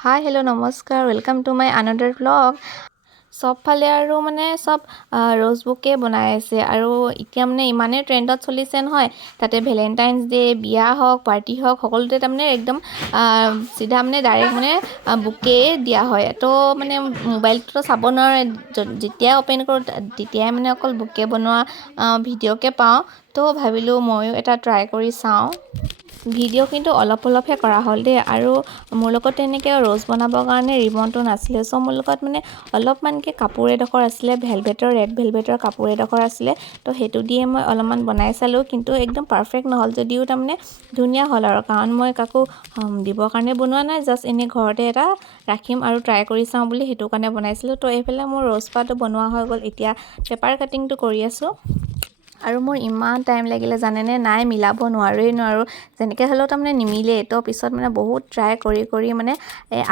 hi hello' নমস্কাৰ welcome to my another blog চবফালে আৰু মানে চব ৰ'জ বুকে বনাই আছে আৰু এতিয়া মানে ইমানেই ট্ৰেণ্ডত চলিছে নহয় তাতে ভেলেণ্টাইন্স ডে বিয়া হওক পাৰ্টি হওক সকলোতে তাৰমানে একদম চিধা মানে ডাইৰেক্ট মানে বুকে দিয়া হয় তো মানে মোবাইলটোতো চাব নোৱাৰে যেতিয়াই অ'পেন কৰোঁ তেতিয়াই মানে অকল বুকে বনোৱা ভিডিঅ'কে পাওঁ তো ভাবিলোঁ ময়ো এটা ট্ৰাই কৰি চাওঁ ভিডিঅ' কিন্তু অলপহে কৰা হ'ল দেই আৰু মোৰ লগত তেনেকৈ ৰ'জ বনাবৰ কাৰণে ৰিবনটো নাছিলে চ' মোৰ লগত মানে অলপমানকৈ কাপোৰ এডোখৰ আছিলে ৰেড ভেলভেটৰ কাপোৰ এডোখৰ আছিলে তো সেইটো দিয়ে মই অলপমান বনাই চালোঁ কিন্তু একদম পাৰফেক্ট নহ'ল যদিও তাৰমানে ধুনীয়া হ'ল আৰু কাৰণ মই কাকো দিবৰ কাৰণে বনোৱা নাই জাষ্ট এনেই ঘৰতে এটা ৰাখিম আৰু ট্ৰাই কৰি চাওঁ বুলি সেইটো কাৰণে বনাইছিলোঁ তো এইফালে মোৰ ৰ'জ পাতো বনোৱা হৈ গ'ল এতিয়া পেপাৰ কাটিংটো কৰি আছোঁ আৰু মোৰ ইমান টাইম লাগিলে জানেনে নাই মিলাব নোৱাৰোঁ যেনেকৈ হ'লেও তাৰমানে নিমিলেই তো পিছত মানে বহুত ট্ৰাই কৰি মানে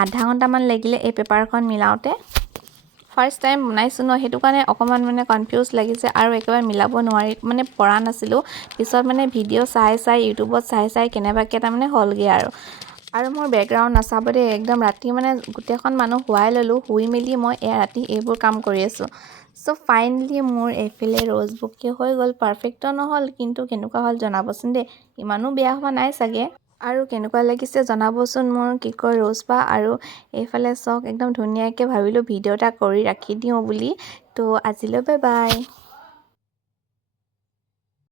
আধা ঘণ্টামান লাগিলে এই পেপাৰখন মিলাওঁতে ফাৰ্ষ্ট টাইম বনাইছোঁ ন সেইটো কাৰণে অকণমান মানে কনফিউজ লাগিছে আৰু একেবাৰে মিলাব মানে পৰা নাছিলোঁ পিছত মানে ভিডিঅ' চাই ইউটিউবত চাই কেনেবাকৈ তাৰমানে হ'লগৈ আৰু মোৰ বেকগ্ৰাউণ্ড নাচাব দেই একদম ৰাতি মানে গোটেইখন মানুহ শুৱাই ল'লোঁ শুই মেলি মই ৰাতি এইবোৰ কাম কৰি আছোঁ চ' ফাইনেলি মোৰ এইফালে ৰ'জ বুকে হৈ গ'ল পাৰফেক্টটো নহ'ল কিন্তু কেনেকুৱা হ'ল জনাবচোন দেই ইমানো বেয়া হোৱা নাই চাগে আৰু কেনেকুৱা লাগিছে জনাবচোন মোৰ কি কয় ৰ'জ পা আৰু এইফালে চাওক একদম ধুনীয়াকৈ ভাবিলোঁ ভিডিঅ' এটা কৰি ৰাখি দিওঁ বুলি তো আজিলৈ বাই বাই